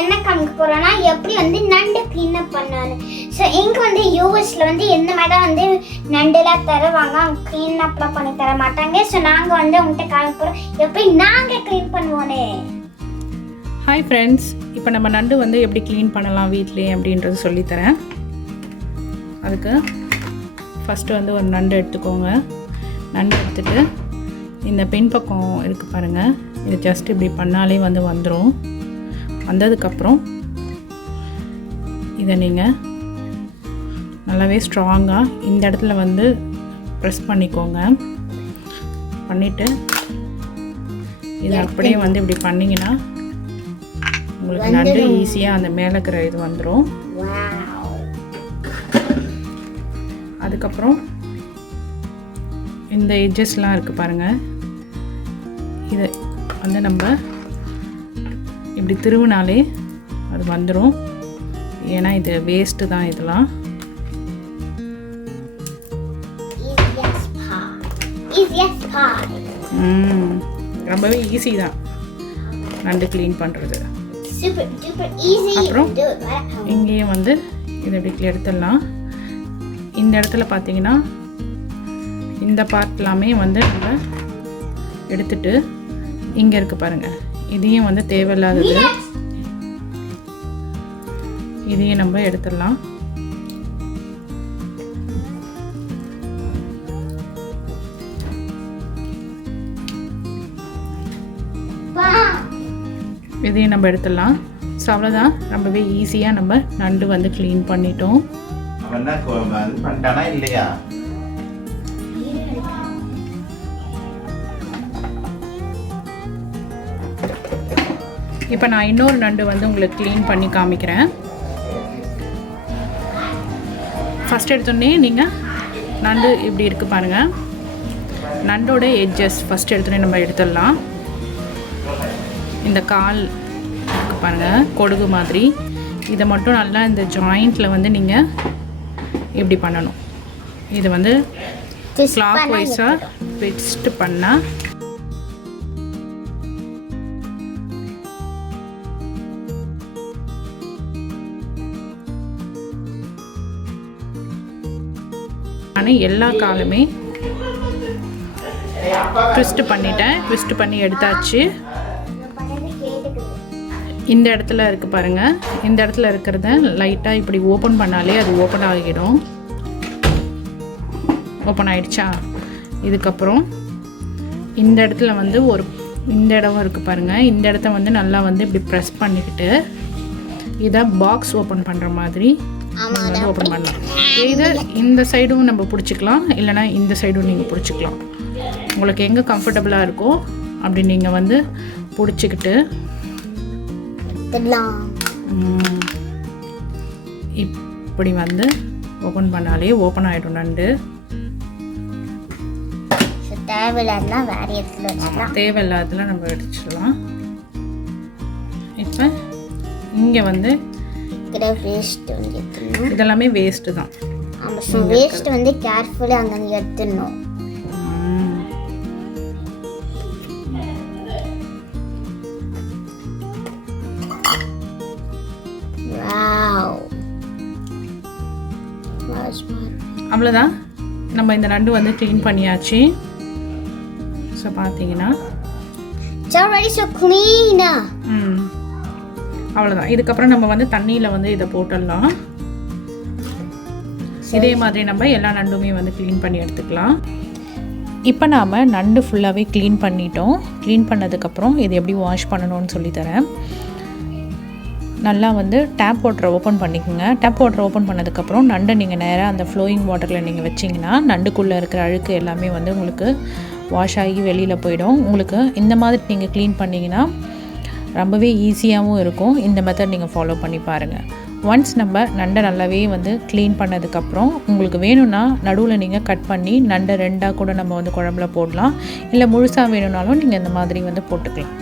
என்ன காமிக்க போறோம்னா எப்படி வந்து நண்டு க்ளீன் அப் பண்ணானு. ஸோ இங்க வந்து யூஎஸ்ல வந்து இந்த மாதிரி தான் வந்து நண்டுலாம் தருவாங்க, அவங்க க்ளீன் அப்லாம் பண்ணி தர மாட்டாங்க. ஸோ நாங்கள் வந்து உங்கள்கிட்ட காமிக்க போகிறோம் எப்படி நாங்கள் க்ளீன் பண்ணுவோன்னு. ஹாய் ஃப்ரெண்ட்ஸ், இப்போ நம்ம நண்டு வந்து எப்படி க்ளீன் பண்ணலாம் வீட்டிலே அப்படின்றது சொல்லித்தரேன். அதுக்கு ஃபஸ்ட்டு வந்து ஒரு நண்டு எடுத்துக்கோங்க. நண்டு எடுத்துகிட்டு இந்த பின்பக்கம் இருக்குது பாருங்கள், இது ஜஸ்ட் இப்படி பண்ணாலே வந்து வந்துடும். வந்ததுக்கப்புறம் இதை நீங்கள் நல்லாவே ஸ்ட்ராங்காக இந்த இடத்துல வந்து ப்ரெஸ் பண்ணிக்கோங்க. பண்ணிவிட்டு இதை அப்படியே வந்து இப்படி பண்ணிங்கன்னா உங்களுக்கு நண்டு ஈஸியாக அந்த மேலே இருக்கிற இது வந்துடும். அதுக்கப்புறம் இந்த எட்ஜஸ்லாம் இருக்குது பாருங்கள், இதை வந்து நம்ம இப்படி திருவினாலே அது வந்துடும். ஏன்னா இது வேஸ்ட்டு தான் இதெல்லாம். ரொம்பவே ஈஸி தான் நண்டு க்ளீன் பண்ணுறது. அப்புறம் இங்கேயும் வந்து இதை இப்படி எடுத்துடலாம். இந்த இடத்துல பார்த்தீங்கன்னா இந்த பார்ட் எல்லாமே வந்து நம்ம எடுத்துட்டு இங்கே இருக்குது பாருங்கள், இதையும் வந்து தேவையில்லாதது, இதையும் நம்ம எடுத்துடலாம். இதையும் நம்ம எடுத்துடலாம். ஸோ அவ்வளோதான், ரொம்பவே ஈஸியாக நம்ம நண்டு வந்து க்ளீன் பண்ணிட்டோம். இல்லையா? இப்போ நான் இன்னொரு நண்டு வந்து உங்களுக்கு க்ளீன் பண்ணி காமிக்கிறேன். ஃபஸ்ட் எடுத்தோடனே நீங்கள் நண்டு இப்படி இருக்குது பாருங்கள், நண்டோட எட்ஜஸ் ஃபஸ்ட் எடுத்தோடனே நம்ம எடுத்துடலாம். இந்த கால் இருக்குது பாருங்கள், கொடுகு மாதிரி, இதை மட்டும் நல்லா இந்த ஜாயிண்டில் வந்து நீங்கள் இப்படி பண்ணணும். இது வந்து கிளாக் வைஸாக ட்விஸ்ட் பண்ணால் ஆனால் எல்லா காலுமே ட்விஸ்ட் பண்ணிட்டேன். ட்விஸ்ட் பண்ணி எடுத்தாச்சு. இந்த இடத்துல இருக்குது பாருங்கள், இந்த இடத்துல இருக்கிறத லைட்டாக இப்படி ஓப்பன் பண்ணாலே அது ஓப்பன் ஆகிடும். ஓப்பன் ஆகிடுச்சா? இதுக்கப்புறம் இந்த இடத்துல வந்து இந்த இடம் இருக்குது பாருங்கள், இந்த இடத்த வந்து நல்லா வந்து இப்படி ப்ரெஸ் பண்ணிக்கிட்டு இதை பாக்ஸ் ஓப்பன் பண்ணுற மாதிரி வந்து ஓப்பன் பண்ணலாம். இது இந்த சைடும் நம்ம பிடிச்சிக்கலாம், இல்லைனா இந்த சைடும் நீங்கள் பிடிச்சிக்கலாம். உங்களுக்கு எங்கே கம்ஃபர்டபுளாக இருக்கோ அப்படி நீங்கள் வந்து பிடிச்சிக்கிட்டு இப்படி வந்து ஓப்பன் பண்ணாலே ஓப்பன் ஆகிடும் நண்டு. தேவையில்லாததுல நம்ம அடிச்சிடலாம். இப்போ இங்கே வந்து இதெல்லாமே வேஸ்ட்டு தான். ஆமாம், ஸோ வேஸ்ட் வந்து கேர்ஃபுல்லாக அங்கே எடுத்துடணும். அவ்வளோதான், நம்ம இந்த நண்டு வந்து க்ளீன் பண்ணியாச்சு. ஸோ பார்த்தீங்கன்னா அவ்வளோதான். இதுக்கப்புறம் நம்ம வந்து தண்ணியில் வந்து இதை போட்டுடலாம். இதே மாதிரி நம்ம எல்லா நண்டுமே வந்து க்ளீன் பண்ணி எடுத்துக்கலாம். இப்போ நாம் நண்டு ஃபுல்லாகவே க்ளீன் பண்ணிட்டோம். க்ளீன் பண்ணதுக்கப்புறம் இது எப்படி வாஷ் பண்ணணும்னு சொல்லித்தரேன். நல்லா வந்து டேப் வாட்டரை ஓப்பன் பண்ணிக்கோங்க. டேப் வாட்டரை ஓப்பன் பண்ணதுக்கப்புறம் நண்டை நீங்கள் நேராக அந்த ஃப்ளோயிங் வாட்டரில் நீங்கள் வச்சிங்கன்னா நண்டுக்குள்ளே இருக்கிற அழுக்கு எல்லாமே வந்து உங்களுக்கு வாஷ் ஆகி வெளியில் போயிடும். உங்களுக்கு இந்த மாதிரி நீங்கள் க்ளீன் பண்ணிங்கன்னா ரொம்பவே ஈஸியாகவும் இருக்கும். இந்த மெத்தட் நீங்கள் ஃபாலோ பண்ணி பாருங்கள். ஒன்ஸ் நம்ம நண்டை நல்லாவே வந்து க்ளீன் பண்ணதுக்கப்புறம் உங்களுக்கு வேணும்னா நடுவில் நீங்கள் கட் பண்ணி நண்டை ரெண்டாக கூட நம்ம வந்து குழம்புல போடலாம், இல்லை முழுசாக வேணும்னாலும் நீங்கள் இந்த மாதிரி வந்து போட்டுக்கலாம்.